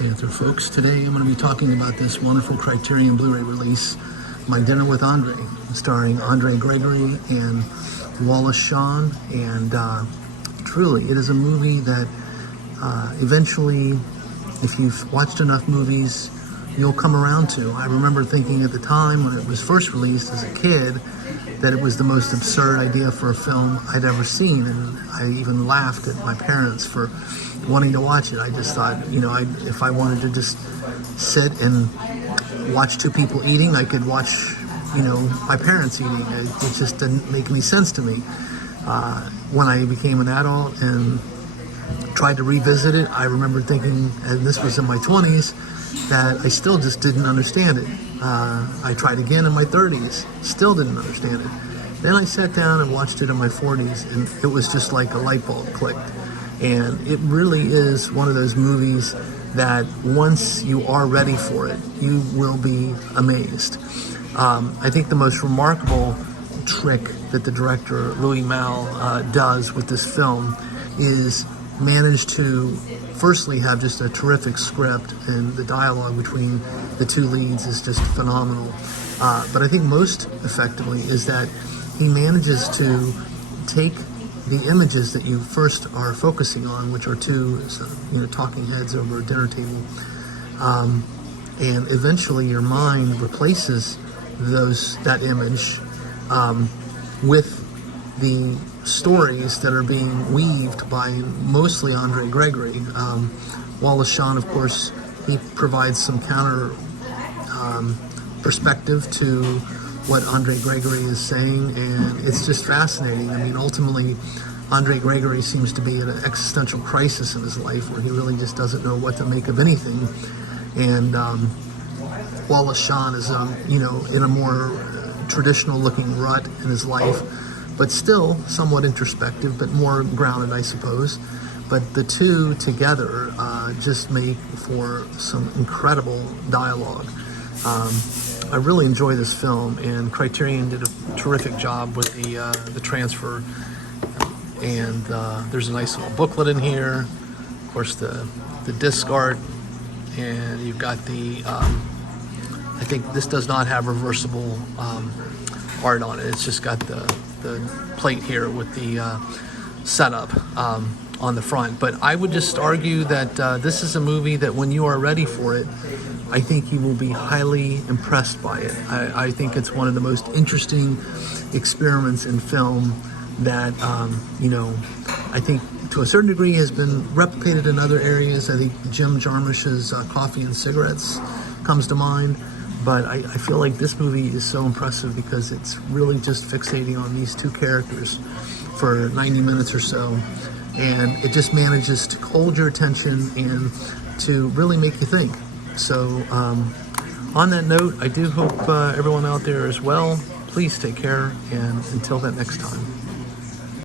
Hey there, folks. Today I'm going to be talking about this wonderful Criterion BluRay release, My Dinner with Andre, starring Andre Gregory and Wallace Shawn. And truly, it is a movie that eventually, if you've watched enough movies, you'll come around to. I remember thinking at the time when it was first released as a kid that it was the most absurd idea for a film I'd ever seen, and I even laughed at my parents for wanting to watch it. I just thought, if I wanted to just sit and watch two people eating, I could watch, my parents eating. It just didn't make any sense to me. When I became an adult and tried to revisit it, I remember thinking, and this was in my 20s, that I still just didn't understand it. I tried again in my 30s, still didn't understand it. Then I sat down and watched it in my 40s, and it was just like a light bulb clicked. And it really is one of those movies that once you are ready for it, you will be amazed. I think the most remarkable trick that the director, Louis Malle, does with this film is manage to firstly have just a terrific script, and the dialogue between the two leads is just phenomenal. But I think most effectively is that he manages to take the images that you first are focusing on, which are two talking heads over a dinner table, and eventually your mind replaces that image with the stories that are being weaved by mostly Andre Gregory. Wallace Shawn, of course, he provides some counter perspective to what Andre Gregory is saying, and it's just fascinating. I mean, ultimately, Andre Gregory seems to be at an existential crisis in his life where he really just doesn't know what to make of anything. And Wallace Shawn is, in a more traditional-looking rut in his life, but still somewhat introspective, but more grounded, I suppose. But the two together just make for some incredible dialogue. I really enjoy this film, and Criterion did a terrific job with the transfer. And there's a nice little booklet in here. Of course, the disc art, and you've got the. I think this does not have reversible art on it. It's just got the plate here with the setup on the front. But I would just argue that this is a movie that when you are ready for it, I think you will be highly impressed by it. I think it's one of the most interesting experiments in film that, I think to a certain degree has been replicated in other areas. I think Jim Jarmusch's Coffee and Cigarettes comes to mind. But I feel like this movie is so impressive because it's really just fixating on these two characters for 90 minutes or so. And it just manages to hold your attention and to really make you think. So on that note, I do hope everyone out there is well. Please take care, and until that next time.